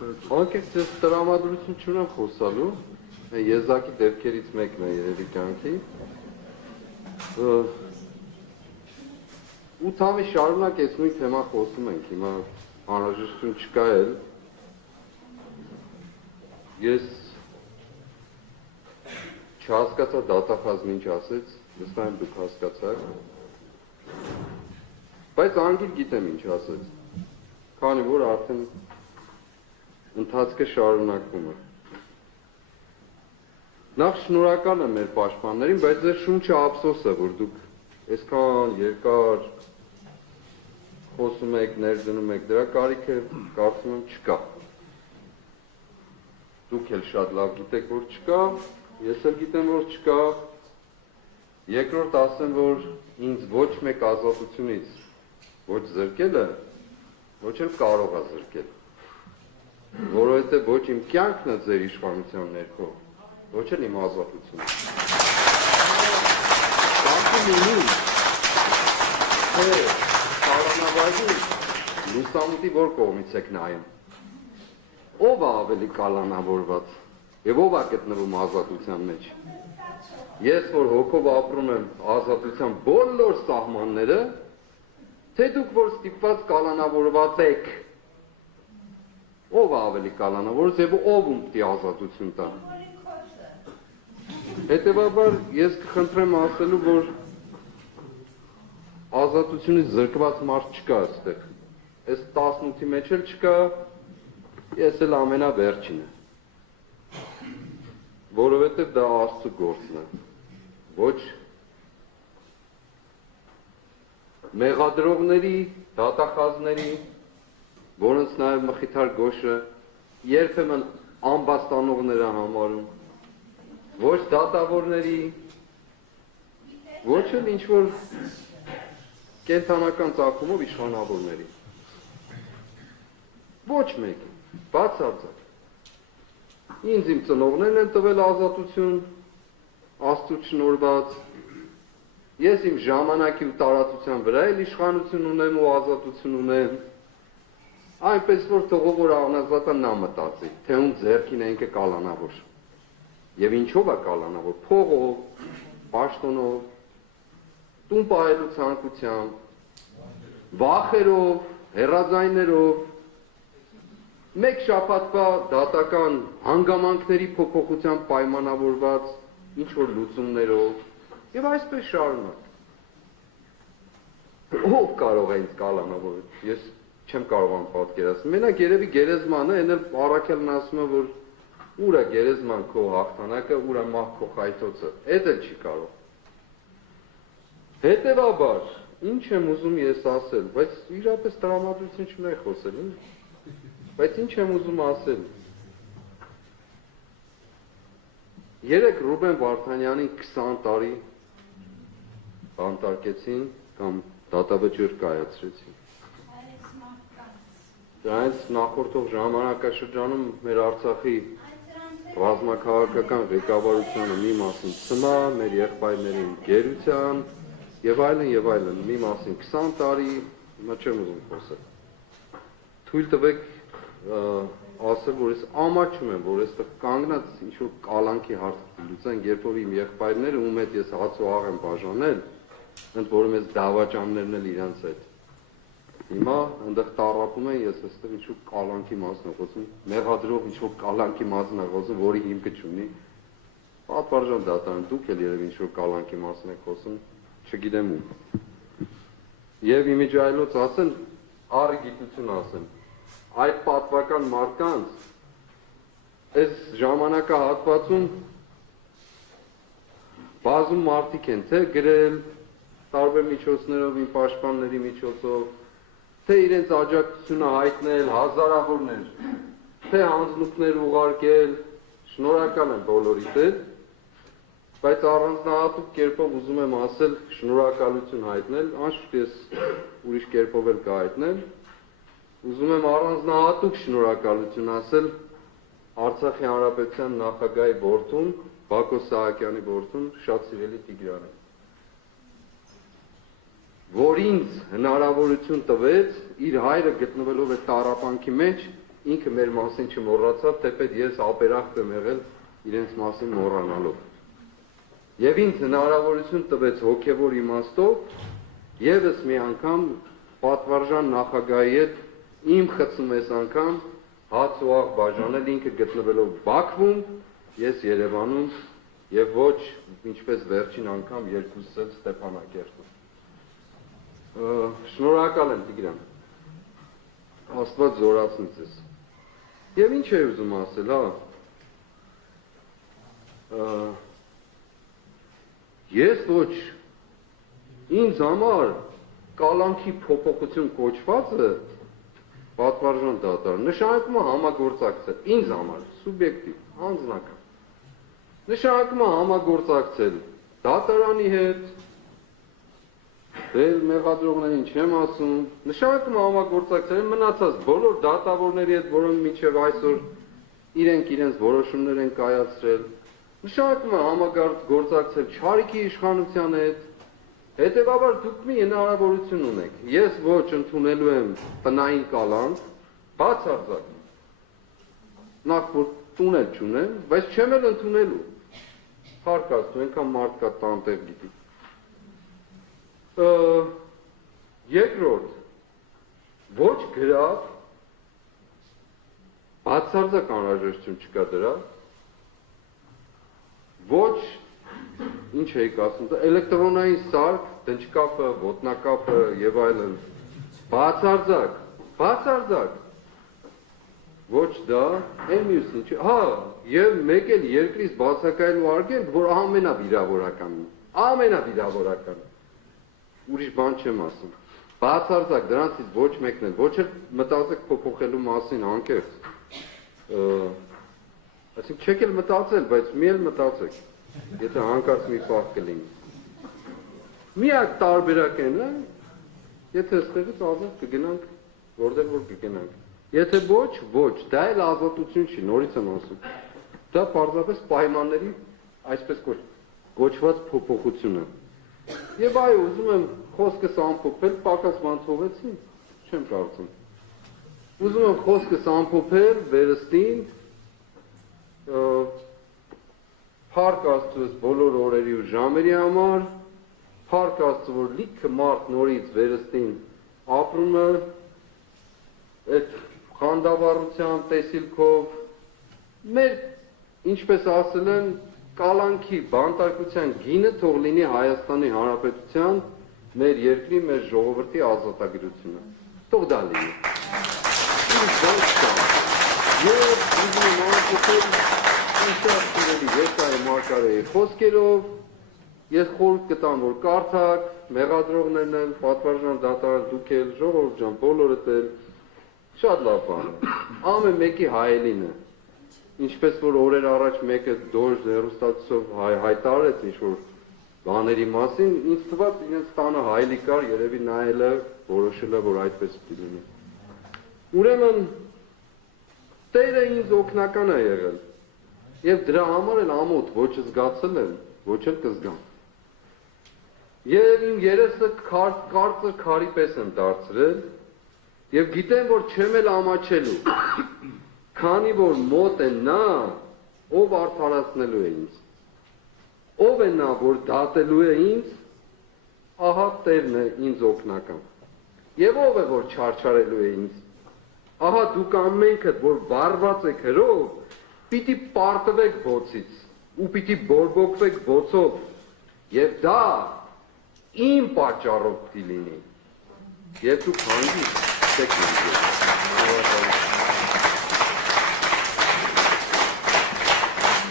Անկեղծ ես տրամադրություն չունեմ խոսալու, եզակի դեպքերից մեկն է երևի կյանքի։ 8 ամիս շարունակ ես նույն թեման խոսում ենք, հիմա անհրաժեշտություն չկա էլ։ Ես չհասկացա դատախազն ինչ ասեց, վստահ եմ դուք հասկացաք։ Բայց անգիր գիտեմ ինչ ասեց, քանի որ արդեն ընթացքը շարունակվում է։ Նախ շնորհակալ եմ մեր պաշտպաններին, բայց ձեր շունչը ափսոս է, որ դուք այսքան երկար խոսում եք, ներդնում եք, դրա կարիքը կարծում եմ չկա։ Դուք էլ շատ լավ գիտեք, որ չկա, ես էլ գիտեմ, որ չկա։ Երկրորդ ասեմ, որ ինձ ոչ մեկ ազատությունից ոչ զրկել է, ոչ էլ կարող է զրկել։ Որովհետև ոչ իմ կյանքն է ձեր իշխանության ներքո, ոչ էլ իմ ազատությունը։ Կարծում ունի, թե կալանավայրում լուսամուտի որ կողմից եք նայում։ Ով է ավելի կալանավորված և ով է գտնվում ազատության մեջ։ Ես, որ հոգով ապրում եմ ազատության բոլոր սահմանները, թե դուք, որ ստիպված կալանավորված եք, ով է ավելի կալանավորված և ով ում պիտի ազատություն տա։ Հետևաբար ես կխնդրեմ ասելու, որ ազատությունից զրկված մարդ չկա այստեղ։ Այս 18-ի մեջ էլ չկա, ես էլ ամենավերջինը։ Որովհետև դա Աստծու գործն է, ոչ մեղադրողների, դատախազների, որոնց նաև Մխիթար Գոշը երբեմն ամբաստանողներ է համարում, ոչ դատավորների, ոչ էլ ինչ-որ կենթանական ծագումով իշխանավորների։ Ոչ մեկը, բացարձակ։ Ինձ իմ ծնողներն են տվել ազատություն, Աստծուց շնորհված, ես իմ ժամանակի ու տարածության վրա էլ իշխանություն ունեմ ու ազատություն ունեմ, այնպես որ թողով որ Աղնազատը նա մտածի, թե ում ձեռքին է ինքը կալանավոր։ Եվ ինչով է կալանավոր, փողով, պաշտոնով, տուն պահելու ցանկությամբ, վախերով, հեռաձայներով, մեկ շաբաթվա դատական հանգամանքների փոփոխությամբ պայմանավորված ինչ-որ լուծումներով և այսպես շարունակ։ Ով կարող է ինձ կալանավորել, ես չեմ կարողանում պատկերացնել, մենակ երևի գերեզմանը, են էլ Առաքելն ասում է, որ ուր է գերեզման քո հաղթանակը, ուր է մահ քո խայթոցը, էդ էլ չի կարող։ Հետևաբար, ինչ եմ ուզում ես ասել, բայց իրապես տրամադրություն չունի խոսել, բայց ինչ եմ ուզում ասել։ Երեք Ռուբեն Վարդանյանին 20 տարի բանտարկեցին կամ դատավճիռ կայացրեցին։ Դրանից նախորդող ժամանակաշրջանում մեր Արցախի ռազմաքաղաքական ղեկավարությունը մի մասին ցմա, մեր եղբայրներին գերության եւ այլն, մի մասին 20 տարի, հիմա չեմ ուզում խոսել։ Թույլ տվեք ասել, որ ես ամաչում եմ, որ այստեղ կանգնած ինչ-որ կալանքի հարց լուծենք, երբ որ իմ եղբայրները, ում հետ ես հաց ու աղ եմ բաժանել, ընդ որում ես դավաճաններն էլ իրանց հետ։ Հիմա ընդեղ տառապում են, ես այստեղ ինչ-որ կալանքի մասն եմ խոսում, մեղադրող ինչ-որ կալանքի մասն եմ խոսում, որի հիմքը չունի։ Պատվարժան դատարան, դուք էլ երևի ինչ-որ կալանքի մասն եք խոսում, չգիտեմ ում։ Եվ իմիջայլոց ասել, առի գիտություն ասեմ, այդ պատվական մարդկանց այս ժամանակահատվածում բազում մարդիկ են, թե գրել, տարբեր միջոցներով, իմ պաշտպանների միջոցով, թե իրենց աջակցությունը հայտնել, հազարավորներ, թե հանձնուկներ ուղարկել, շնորհակալ եմ բոլորիդ հետ, բայց առանձնահատուկ կերպով ուզում եմ ասել շնորհակալություն հայտնել, անշուշտ ես ուրիշ կերպով էլ կհայտնել, ուզում եմ առանձնահատուկ շնորհակալություն ասել Արցախի Հանրապետության նախագահի որդուն, Բակո Սահակյանի որդուն, շատ սիրելի Տիգրանին, որ ինձ հնարավորություն տվեց իր հայրը գտնվելով այդ տառապանքի մեջ ինքը մեր մասին չմոռացավ, թեպետ ես ապերախտ եմ եղել իրենց մասին մոռանալով։ Եվ ինձ հնարավորություն տվեց հոգևոր իմաստով եւս մի անգամ պատվարժան նախագահի հետ իմ խցումես անգամ հաց ու աղ բաժանել, ինքը գտնվելով Բաքվում, ես Երևանում եւ ոչ ինչպես վերջին անգամ երկուսս էլ Ստեփանակերտում։ Շնորհակալ եմ Տիգրան։ Աստված զորացնի ձեզ։ Եվ ինչ է ուզում ասել, ես ոչ ինձ համար կալանքի փոփոխություն կոչվածը պատվարժան դատար նշանակում է համագործակցել ինձ համար սուբյեկտիվ անձնական նշանակում է համագործակցել դատարանի հետ դել մեղադրողներին չեմ ասում նշանակում է համագործակցել մնացած բոլոր դատավորների հետ որոնք մինչև այսօր իրենց որոշումներ են կայացրել նշանակում է համագործակցել Չարիքի իշխանության հետ հետևաբար դուք մի հնարավորություն ունեք ես ոչ ընդունելու եմ տնային կալանք բացարձակ նախ որ տուն էլ չունեմ բայց չեմ էլ ընդունելու հարկածում ենքան մարդ կա տանտեղ գիտի երկրորդ ոչ գրավ բացարձակ անհրաժեշտություն չկա դրա ոչ ինչ էիք ասում, էլեկտրոնային սարք, դնչկապը, ոտնակապը եւ այլն։ Բացարձակ, ոչ դա, այն մյուսն ինչ, եւ մեկ էլ երկրից բացակայելու արգելք, որ ամենավիրավորականն։ Ուրիշ բան չեմ ասում։ Բացարձակ դրանցից ոչ մեկն էլ, ոչ էլ մտածեք փոփոխելու մասին անկեղծ։ Այսինքն չեք էլ մտածել, բայց մի էլ մտածեք։ Եթե հանկարծ մի պահ կլինի։ Միակ տարբերակն է, եթե այստեղից ազատ կգնանք, որտեղ որ կգնանք։ Եթե ոչ, դա էլ ազատություն չի, նորից եմ ասում։ Դա պարզապես պայմանների, այսպես կոչված փոփոխություն է։ Եվ այո, ուզում եմ խոսքս ամփոփել, պակաս բան թողեցի, չեմ կարծում։ Ուզում եմ խոսքս ամփոփել վերստին Փառք Աստծուց բոլոր օրերի ու ժամերի համար, փառք Աստծո, որ լիքը մարդ նորից վերստին ապրում է, այդ խանդավառության տեսիլքով, մեր, ինչպես ասել են, կալանքի բանտարկության գինը թող լինի Հայաստանի Հանրապետության, մեր երկրի, մեր ժողովրդի ազատագրությունը։ Թող դա լինի։ Ինչ բան չկա։ Եվ ուզում եմ ամփոփել Ես այ Մարկարեի խոսքերով, ես խորհուրդ կտամ, որ կարդաք, մեղադրողներն էլ, պատվարժան դատարան դուք էլ, ժողովուրդ ջան, բոլորդ էլ, շատ լավ բան է, ամեն մեկի հայելին է, ինչպես որ օրեր առաջ մեկը դոժ հեռուստացույցով հայտարարեց ինչ-որ բաների մասին, ինձ թվաց իրենց տանը հայելի կար, երևի նայել է, որոշել է, որ այդպես պիտի լինի։ Ուրեմն, Տերը ինձ օգնական է եղել։ Եվ դրա համար էլ ամոթ ոչ զգացել եմ, ոչ էլ կզգամ։ Եվ իմ երեսը կարծր քարի պես եմ դարձրել, եւ գիտեմ, որ չեմ էլ ամաչելու, քանի որ մոտ է նա, ով արդարացնելու է ինձ։ Ով է նա, որ դատելու է ինձ, ահա Տերն է ինձ օգնական։ Եվ ով է, որ չարչարելու է ինձ, ահա դուք ամենքդ, որ վառված եք հրով, պիտի պարտվեք բոցից ու պիտի բորբոքվեք բոցով եւ դա իմ պատճառով պիտի լինի եւ դուք հանգիստ եք լինի